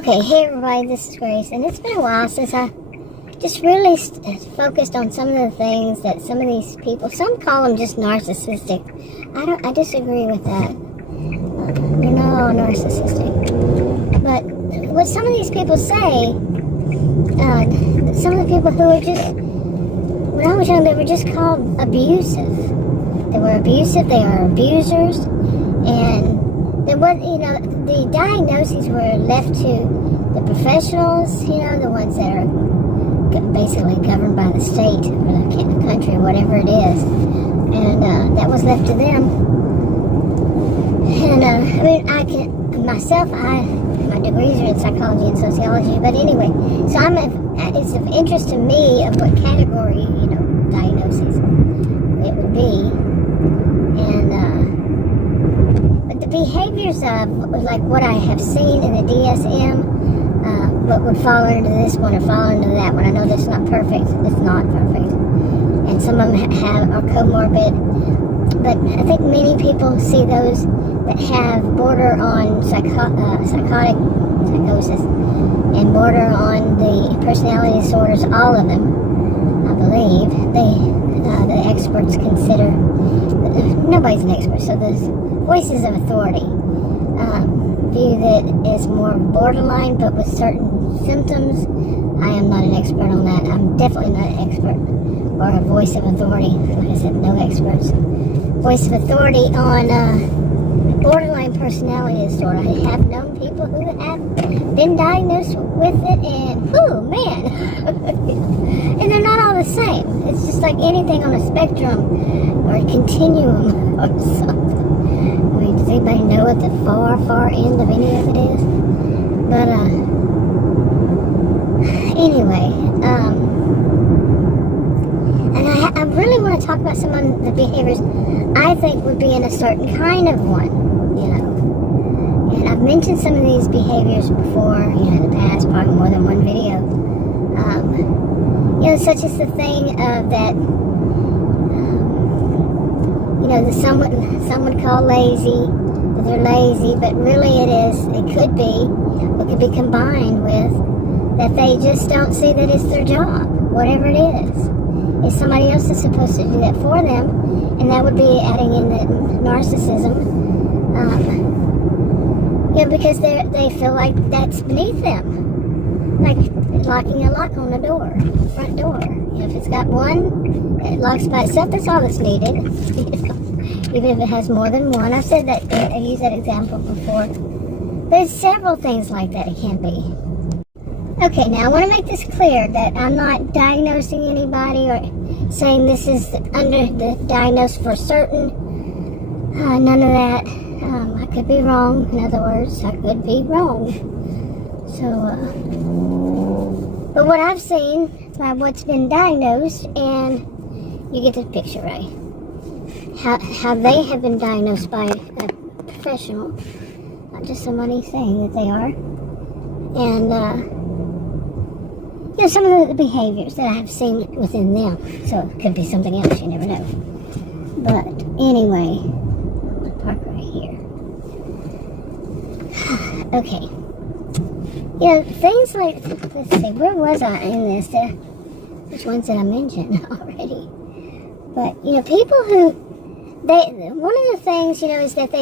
Okay, hey everybody, this is Grace, and it's been a while since I just really focused on some of the things that some of these people, some call them just narcissistic. I disagree with that. They're not all narcissistic. But what some of these people say, some of the people who are just, when I was young, they were just called abusive. They were abusive, they are abusers, and the diagnoses were left to the professionals, the ones that are basically governed by the state or the country or whatever it is. And that was left to them. And my degrees are in psychology and sociology, but anyway, so it's of interest to me of what category, diagnoses it would be. And, but the behaviors of, like what I have seen in the DSM, what would fall into this one or fall into that one. I know that's not perfect. It's not perfect. And some of them are comorbid. But I think many people see those that have border on psychotic psychosis and border on the personality disorders, all of them, I believe, the experts consider, nobody's an expert, so the voices of authority view that as more borderline, but with certain symptoms. I am not an expert on that. I'm definitely not an expert or a voice of authority. Like I said, no experts. Voice of authority on borderline personality disorder. I have known people who have been diagnosed with it, and man, and they're not all the same. It's just like anything on a spectrum or a continuum or something. Does anybody know what the far end of any of it is? But anyway, and I really want to talk about some of the behaviors I think would be in a certain kind of one, And I've mentioned some of these behaviors before, in the past, probably more than one video. Such as the thing of that, some would call lazy, that they're lazy, but really it could be combined with that they just don't see that it's their job, whatever it is. If somebody else is supposed to do that for them, and that would be adding in the narcissism, because they feel like that's beneath them. Like locking a lock on the door, front door. If it's got one, it locks by itself, that's all that's needed. Even if it has more than one. I've said that, I used that example before. There's several things like that it can be. Okay, now I want to make this clear that I'm not diagnosing anybody or saying this is under the diagnosis for certain. None of that. I could be wrong. In other words, I could be wrong. So, but what I've seen by what's been diagnosed, and you get the picture, right? How they have been diagnosed by a professional, not just somebody saying that they are. And, some of the behaviors that I have seen within them. So it could be something else, you never know. But anyway, I'll park right here. Okay. Things like, let's see, where was I in this? Which ones did I mention already? But, people who, one of the things, is that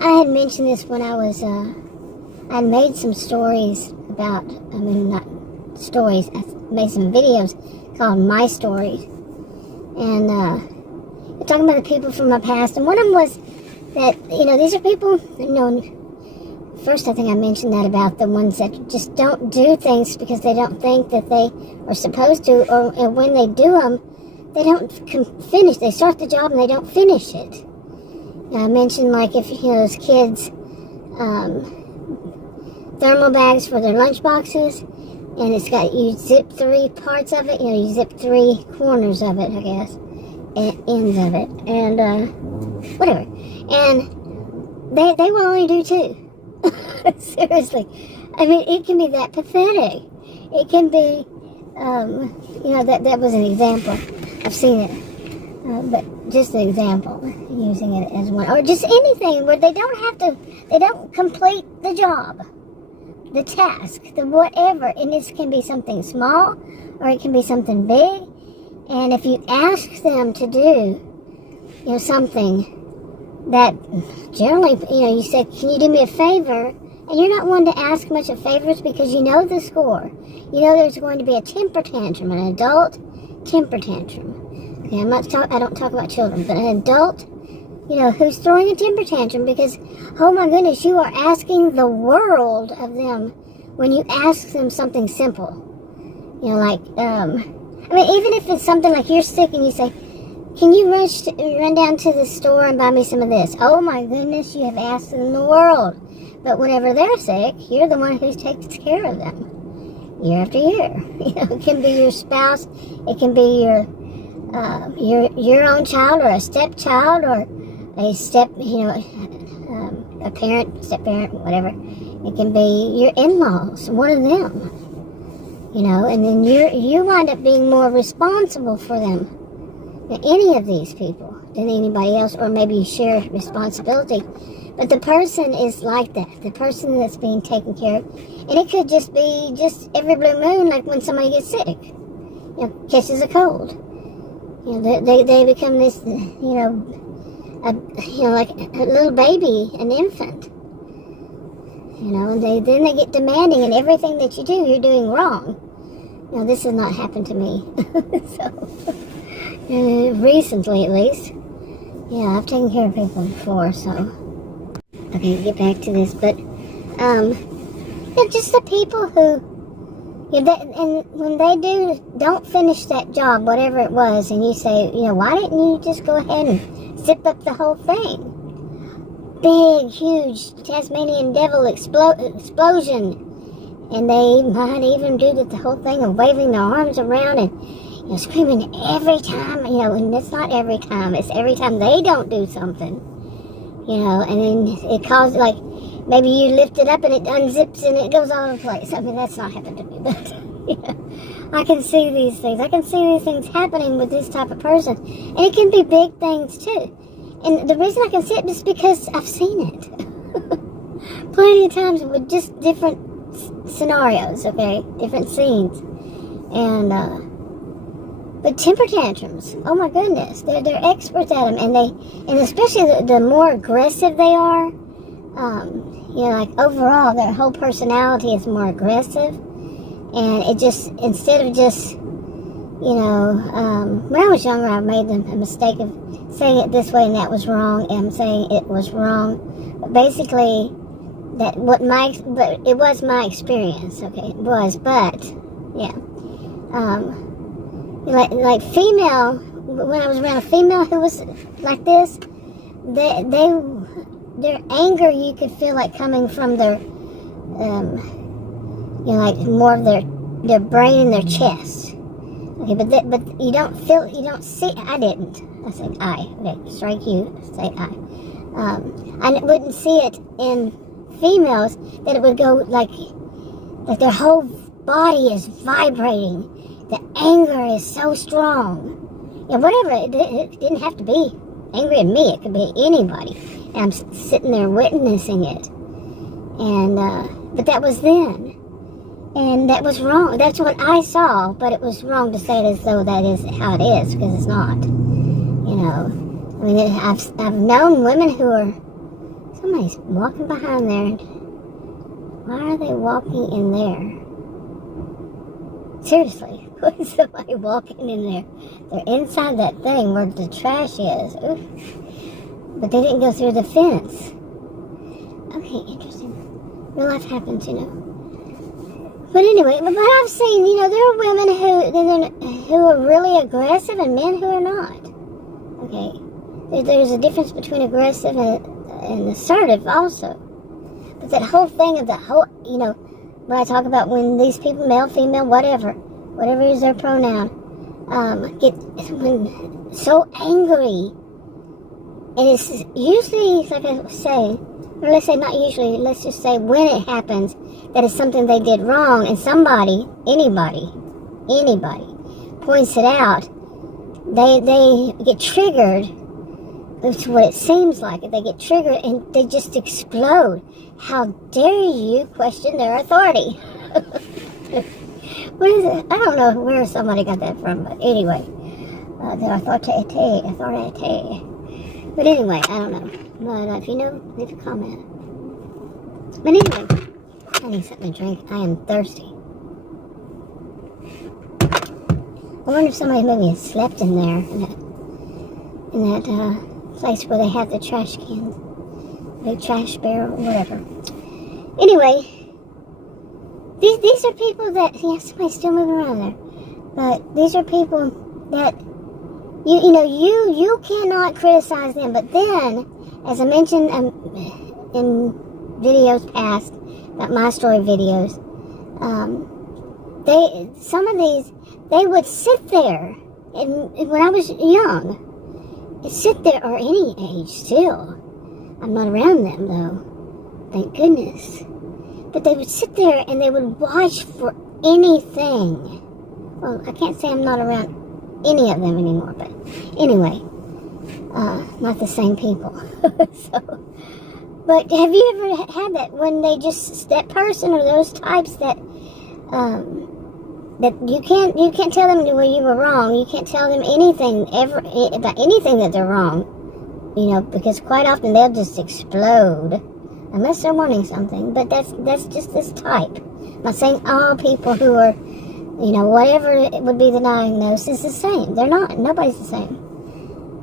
I had mentioned this when I was, I made some stories about, not stories, I made some videos called My Stories. And, we're talking about the people from my past. And one of them was that, these are people, first I think I mentioned that about the ones that just don't do things because they don't think that they are supposed to, or when they do them, they don't finish. They start the job and they don't finish it. I mentioned like if those kids thermal bags for their lunch boxes, and it's got, you zip 3 parts of it. You zip 3 corners of it, I guess, and ends of it, and whatever. And they will only do 2. Seriously, it can be that pathetic. It can be, that was an example. I've seen it, but just an example, using it as one, or just anything where they don't complete the job. the task, the whatever, and this can be something small or it can be something big. And if you ask them to do, something that generally, you said, can you do me a favor? And you're not one to ask much of favors because you know the score. You know there's going to be a temper tantrum, an adult temper tantrum. Okay, I don't talk about children, but an adult, who's throwing a temper tantrum because, oh my goodness, you are asking the world of them when you ask them something simple. Even if it's something like you're sick and you say, can you run down to the store and buy me some of this? Oh my goodness, you have asked in the world. But whenever they're sick, you're the one who takes care of them year after year. It can be your spouse, it can be your own child or a stepchild or a a parent, step-parent, whatever. It can be your in-laws, one of them. And then you wind up being more responsible for them than any of these people, than anybody else, or maybe you share responsibility. But the person is like that, the person that's being taken care of. And it could just be just every blue moon, like when somebody gets sick, catches a cold. They become this, like a little baby, an infant. Then they get demanding, and everything that you do, you're doing wrong. This has not happened to me. So, recently at least. Yeah, I've taken care of people before, so. Okay, get back to this, but, just the people who, and when they don't finish that job, whatever it was, and you say, why didn't you just go ahead and zip up the whole thing? Big, huge Tasmanian devil explosion. And they might even do the whole thing of waving their arms around and, screaming every time, and it's not every time, it's every time they don't do something. And then it causes, like, maybe you lift it up and it unzips and it goes all over the place. I mean, that's not happened to me, but, I can see these things. I can see these things happening with this type of person. And it can be big things, too. And the reason I can see it is because I've seen it. Plenty of times with just different scenarios, okay? Different scenes. And, but temper tantrums, oh my goodness, they're experts at them, and especially the more aggressive they are, like overall their whole personality is more aggressive, and it just, instead of just, when I was younger, I made a mistake of saying it this way and that was wrong, and I'm saying it was wrong, but basically, but it was my experience, okay, it was, but, yeah, like female, when I was around a female who was like this, their anger you could feel like coming from their, like more of their brain and their chest. Okay, but you don't see, I didn't. I said I. Okay, strike you, say I. I wouldn't see it in females that it would go like their whole body is vibrating. The anger is so strong. Whatever, it didn't have to be angry at me. It could be anybody. And I'm sitting there witnessing it. And, but that was then. And that was wrong. That's what I saw, but it was wrong to say it as though that is how it is, because it's not. I mean, I've known women who are, somebody's walking behind there. Why are they walking in there? Seriously. Somebody walking in there. They're inside that thing where the trash is. Oof. But they didn't go through the fence. Okay, interesting. Real life happens, But anyway, but I've seen, there are women who are really aggressive and men who are not. Okay. There's a difference between aggressive and assertive also. But that whole thing of the whole, when I talk about when these people, male, female, whatever is their pronoun, get so angry, and it's usually, like I say, or let's say not usually, let's just say when it happens, that is something they did wrong, and somebody, anybody, points it out, they get triggered, It's what it seems like. They get triggered and they just explode. How dare you question their authority? What is it? I don't know where somebody got that from, but anyway. The authority. But anyway, I don't know. But if you know, leave a comment. But anyway, I need something to drink. I am thirsty. I wonder if somebody maybe has slept in there, in that place where they have the trash cans, big trash barrel, whatever. Anyway, these are people that, yeah, somebody's still moving around there, but these are people that, you cannot criticize them, but then, as I mentioned in videos past, about my story videos, they would sit there, and when I was young, sit there, or any age still. I'm not around them though, thank goodness. But they would sit there and they would watch for anything. Well, I can't say I'm not around any of them anymore, but anyway, not the same people. But have you ever had that when they just, that person or those types that that you can't tell them when you were wrong. You can't tell them anything about anything that they're wrong, because quite often they'll just explode unless they're wanting something. But that's just this type. I'm not saying all people who are, whatever it would be the diagnosis is the same. They're not. Nobody's the same.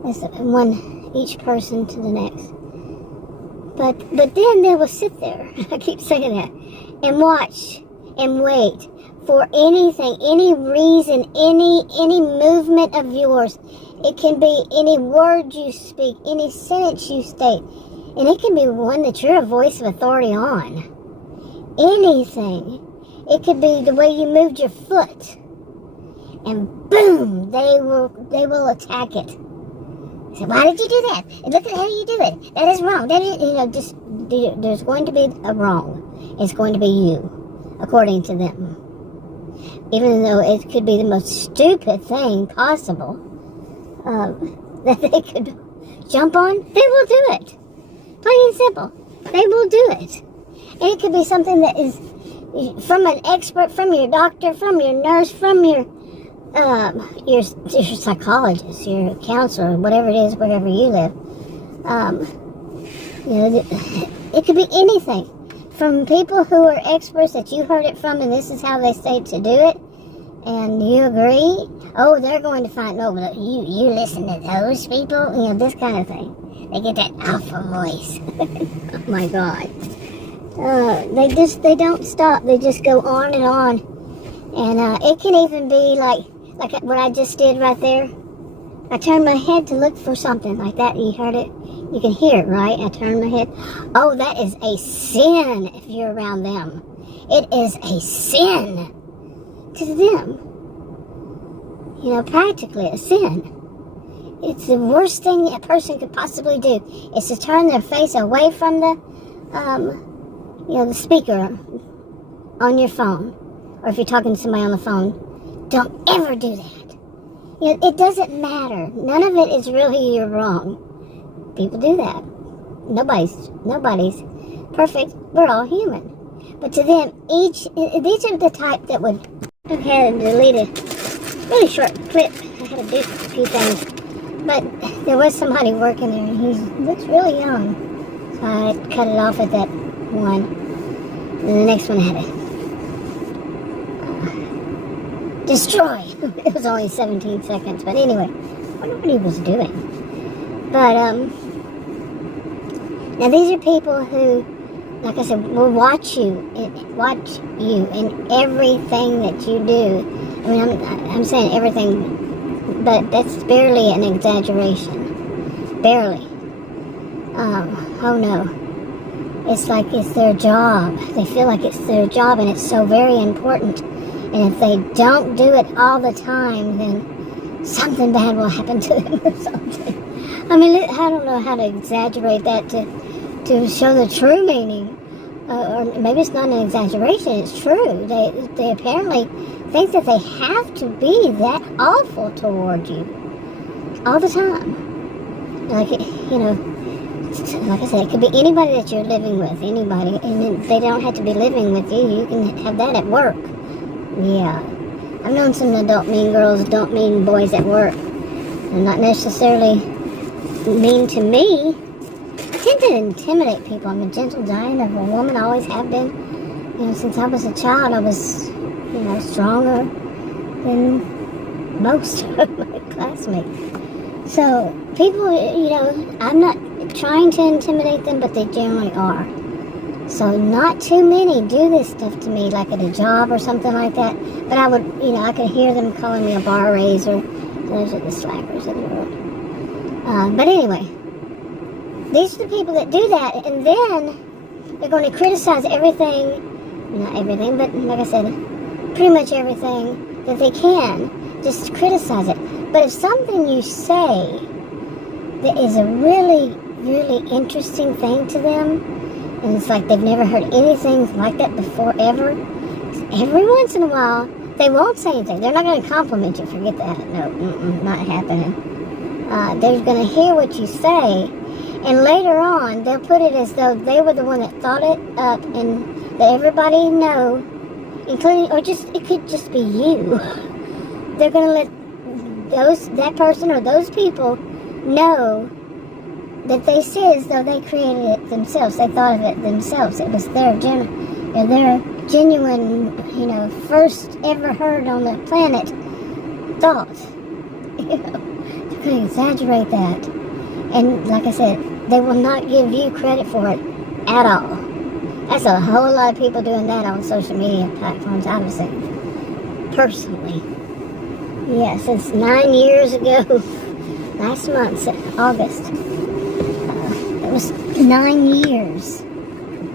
It's each person to the next. But then they will sit there. I keep saying that, and watch and wait for anything, any reason, any movement of yours. It can be any word you speak, any sentence you state, and it can be one that you're a voice of authority on. Anything. It could be the way you moved your foot, and boom, they will attack it. Say, why did you do that? And look at how you do it. That is wrong. That is, there's going to be a wrong. It's going to be you, according to them. Even though it could be the most stupid thing possible that they could jump on, they will do it. Plain and simple. They will do it. And it could be something that is from an expert, from your doctor, from your nurse, from your psychologist, your counselor, whatever it is, wherever you live. It could be anything. From people who are experts that you heard it from, and this is how they say to do it, and you agree, they're going to find, no, but you listen to those people, this kind of thing. They get that alpha voice. Oh my God. They don't stop. They just go on and on. And it can even be like what I just did right there. I turned my head to look for something like that. You heard it? You can hear it, right? I turned my head. Oh, that is a sin if you're around them. It is a sin to them. Practically a sin. It's the worst thing a person could possibly do is to turn their face away from the speaker on your phone. Or if you're talking to somebody on the phone, don't ever do that. It doesn't matter. None of it is really you're wrong. People do that. Nobody's perfect. We're all human. But to them, these are the type that would have had to delete a really short clip. I had to do a few things. But there was somebody working there, and he looks really young. So I cut it off at that one. And the next one I had to destroy. It was only 17 seconds. But anyway, I wonder what he was doing. But, now these are people who, like I said, will watch you in everything that you do. I mean, I'm saying everything, but that's barely an exaggeration. Barely. Oh no. It's like it's their job. They feel like it's their job, and it's so very important. And if they don't do it all the time, then something bad will happen to them or something. I mean, I don't know how to exaggerate that to show the true meaning. Or maybe it's not an exaggeration, it's true. They apparently think that they have to be that awful toward you all the time. Like, you know, like I said, it could be anybody that you're living with, anybody, and they don't have to be living with you. You can have that at work. Yeah. I've known some adult mean girls, don't mean boys at work. And not necessarily mean to me. I tend to intimidate people. I'm a gentle giant of a woman. I always have been. You know, since I was a child, I was, you know, stronger than most of my classmates. So, people, you know, I'm not trying to intimidate them, but they generally are. So not too many do this stuff to me, like at a job or something like that. But I would, you know, I could hear them calling me a bar raiser. Those are the slackers of the world. But anyway, these are the people that do that, and then they're going to criticize everything, not everything, but like I said, pretty much everything that they can, just criticize it. But if something you say that is a really, really interesting thing to them, and it's like they've never heard anything like that before, ever. Every once in a while, they won't say anything. They're not going to compliment you. Forget that. No, not happening. They're going to hear what you say, and later on, they'll put it as though they were the one that thought it up, and that everybody know, including, or just, it could just be you. They're going to let that person or those people know that they say as though they created it themselves. They thought of it themselves. It was their genuine, you know, first ever heard on the planet thought. You know, they're going to exaggerate that. And like I said, they will not give you credit for it at all. That's a whole lot of people doing that on social media platforms, I've seen. Personally. Yeah, since 9 years ago, last month, August. It was 9 years.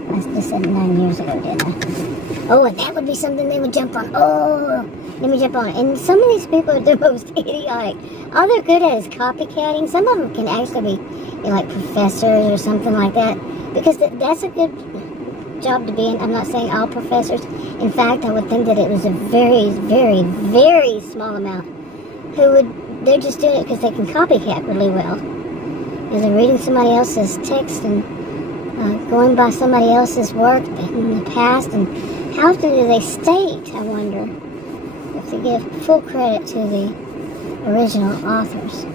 I just said 9 years ago, didn't I? Oh, and that would be something they would jump on. Oh, let me jump on it. And some of these people are the most idiotic. All they're good at is copycatting. Some of them can actually be, you know, like professors or something like that. Because that's a good job to be in. I'm not saying all professors. In fact, I would think that it was a very, very, very small amount who would, they're just doing it because they can copycat really well. They're reading somebody else's text and going by somebody else's work in the past, and how often do they state, I wonder, if they give full credit to the original authors.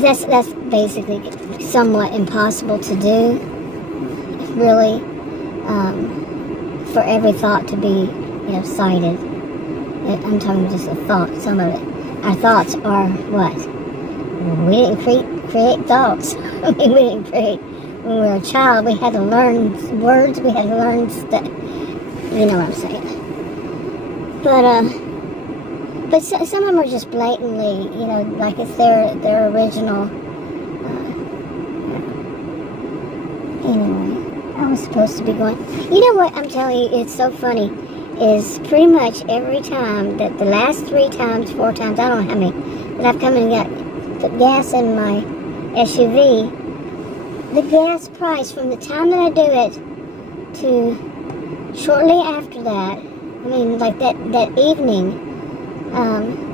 That's basically somewhat impossible to do, really, for every thought to be, you know, cited. I'm talking just a thought, some of it. Our thoughts are what? We didn't create thoughts. I mean, we didn't create. When we were a child, we had to learn words. We had to learn stuff. You know what I'm saying? But some of them are just blatantly, you know, like it's their original. Anyway, I was supposed to be going. You know what? I'm telling you, it's so funny. Is pretty much every time that the last 3 times, 4 times, I don't know how many, that I've come and got the gas in my SUV, the gas price from the time that I do it to shortly after that, I mean like that evening,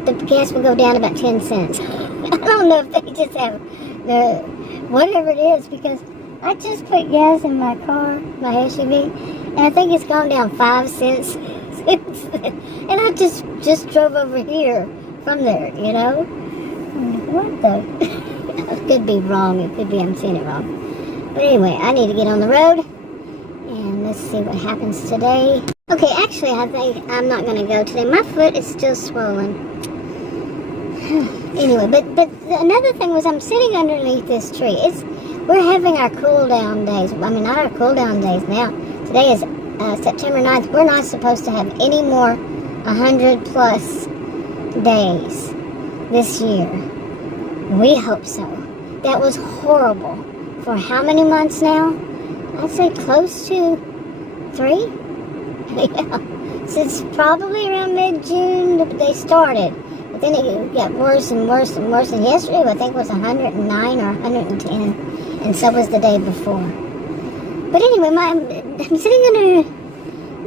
the gas will go down about 10 cents. I don't know if they just have the whatever it is, because I just put gas in my car, my SUV, and I think it's gone down 5 cents since then. And I just drove over here from there, you know? What the? It could be wrong. It could be I'm seeing it wrong. But anyway, I need to get on the road. And let's see what happens today. Okay, actually, I think I'm not going to go today. My foot is still swollen. Anyway, but another thing was I'm sitting underneath this tree. We're having our cool down days. I mean, not our cool down days now. Today is September 9th. We're not supposed to have any more 100 plus days this year. We hope so. That was horrible. For how many months now? I'd say close to 3. Yeah. Since probably around mid-June they started. But then it got worse and worse and worse. And yesterday I think was 109 or 110. And so was the day before. But anyway, I'm sitting under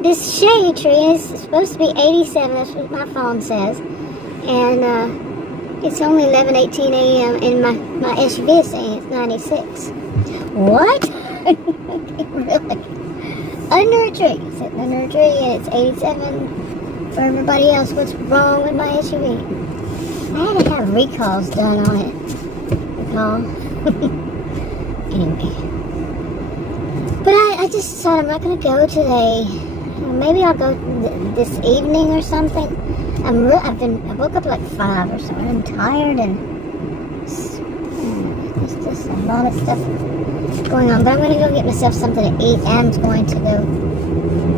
this shade tree. And it's supposed to be 87. That's what my phone says. And It's only 11:18 a.m. and my SUV is saying it's 96. What? Really? Under a tree. Sitting under a tree and it's 87 for everybody else. What's wrong with my SUV? I had to have recalls done on it. Recall. Anyway. But I just decided I'm not going to go today. Maybe I'll go this evening or something. I woke up like 5 or so. I'm tired and there's just a lot of stuff going on. But I'm going to go get myself something to eat and I'm going to go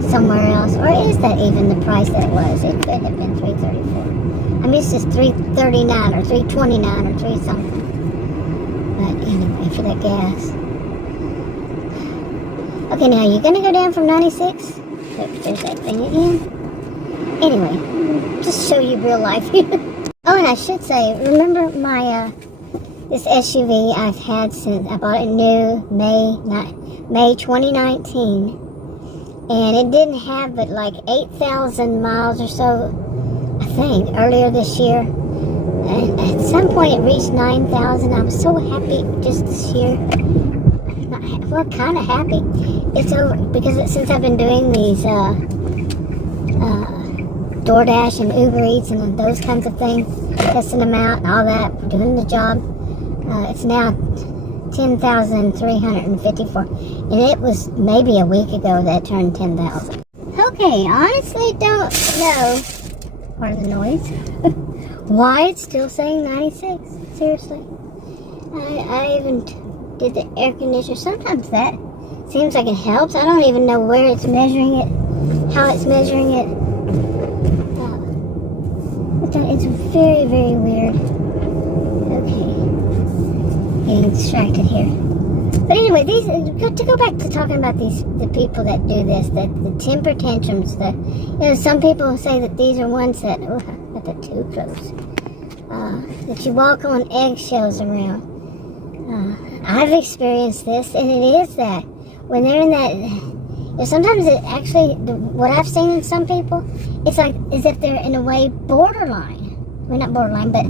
somewhere else. Or is that even the price that it was? It could have been $3.34. I'm used to $3.39 or $3.29 or $3 something. But anyway, for that gas. Okay, now you're going to go down from 96? There's that thing again. Anyway, just show you real life here. Oh, and I should say, remember my this SUV I've had since I bought it new May 2019, and it didn't have but like 8,000 miles or so, I think, earlier this year. And at some point it reached 9,000. I was so happy just this year. Well, kind of happy. It's over because since I've been doing these DoorDash and Uber Eats and those kinds of things, testing them out and all that, doing the job, it's now 10,354, and it was maybe a week ago that it turned 10,000. Okay, honestly don't know, pardon the noise, why it's still saying 96. Seriously, I even did the air conditioner. Sometimes that seems like it helps. I don't even know where it's measuring it, how it's measuring it. It's very, very weird. Okay, getting distracted here. But anyway, to go back to talking about the people that do this, the temper tantrums. Some people say that these are ones that got that too close. That you walk on eggshells around. I've experienced this, and it is that when they're in that, sometimes it actually, what I've seen in some people, it's like as if they're in a way borderline. Well, not borderline, but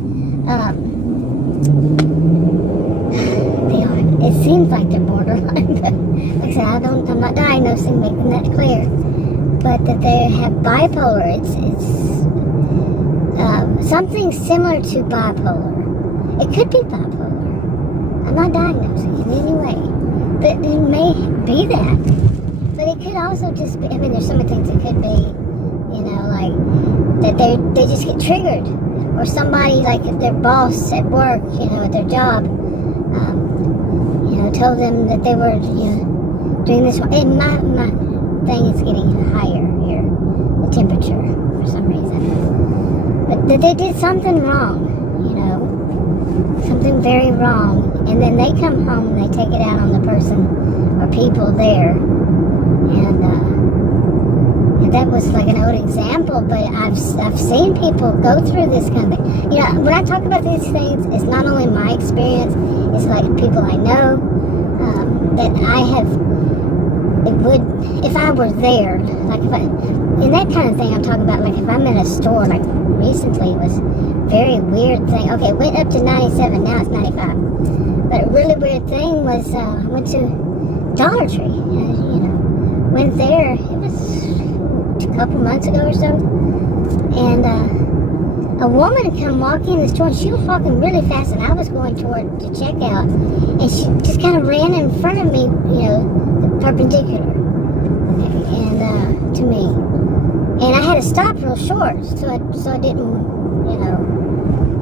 they are. It seems like they're borderline, but like I said, I'm not diagnosing, making that clear. But that they have bipolar. It's something similar to bipolar. It could be bipolar. I'm not diagnosing in any way, but it may be that. But it could also just be, I mean, there's so many things it could be, like that they just get triggered. Or somebody, like their boss at work, at their job, told them that they were, doing this. And my thing is getting higher here, the temperature, for some reason. But that they did something wrong, something very wrong. And then they come home and they take it out on the person or people there. And that was like an old example, but I've seen people go through this kind of thing. When I talk about these things, it's not only my experience, it's like people I know, that I have, it would, if I were there, like in that kind of thing I'm talking about, like if I'm in a store, like recently it was a very weird thing. Okay, it went up to 97, now it's 95. But a really weird thing was, I went to Dollar Tree, went there, it was a couple months ago or so, and a woman come walking in the store, and she was walking really fast, and I was going toward to check out, and she just kind of ran in front of me, perpendicular, and to me, and I had to stop real short, so I didn't,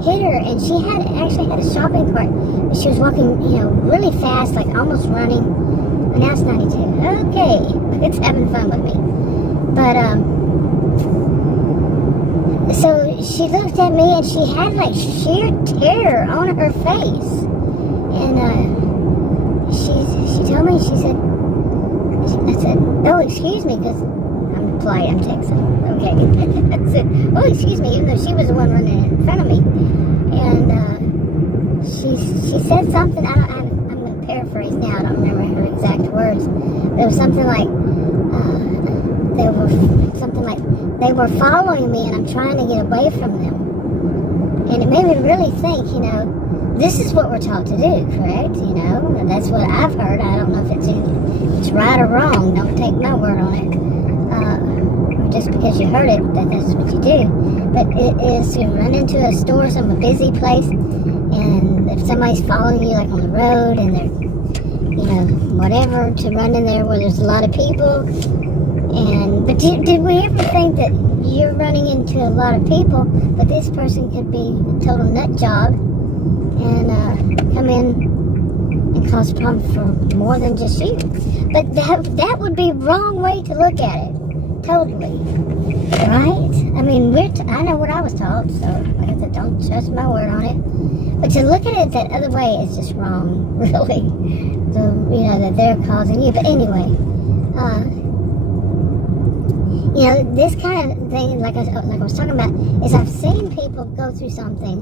hit her, and she actually had a shopping cart, and she was walking, really fast, like almost running, and now it's 92. Okay, it's having fun with me. But, so she looked at me and she had like sheer terror on her face. And, she told me, she said, I said, oh, excuse me, because I'm polite, I'm Texan. Okay. I said, oh, excuse me, even though she was the one running in front of me. And, she said something, I'm going to paraphrase now, I don't remember her exact words. But it was something like, they were following me and I'm trying to get away from them. And it made me really think, this is what we're taught to do, correct? And that's what I've heard. I don't know if it's right or wrong. Don't take my word on it. Just because you heard it, that's what you do. But it is to run into a store, a busy place, and if somebody's following you, like on the road, and they're, whatever, to run in there where there's a lot of people. But did we ever think that you're running into a lot of people, but this person could be a total nut job and come in and cause a problem for more than just you? But that would be the wrong way to look at it. Totally. Right? I mean, I know what I was taught, so like I said, don't trust my word on it. But to look at it that other way is just wrong, really. So, that they're causing you. But anyway, this kind of thing, like I was talking about, is I've seen people go through something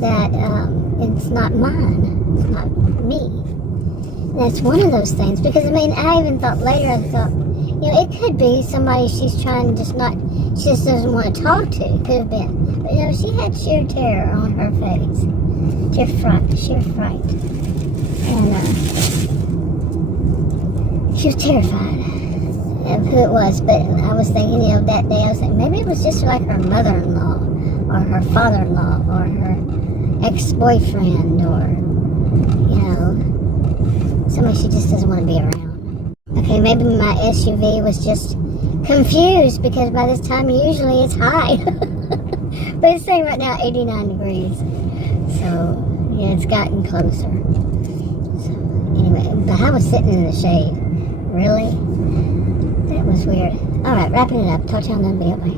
that it's not mine. It's not me. And that's one of those things. Because, I even thought later, it could be somebody she's trying to she just doesn't want to talk to. It could have been. But, she had sheer terror on her face. Sheer fright. And she was terrified of who it was. But I was thinking, that day I was thinking, maybe it was just like her mother-in-law or her father-in-law or her ex-boyfriend or, somebody she just doesn't want to be around. Okay, maybe my SUV was just confused because by this time usually it's high. But it's saying right now 89 degrees. So, it's gotten closer. So, anyway, but I was sitting in the shade. Really? That was weird. Alright, wrapping it up. Talk to you on another video. Bye.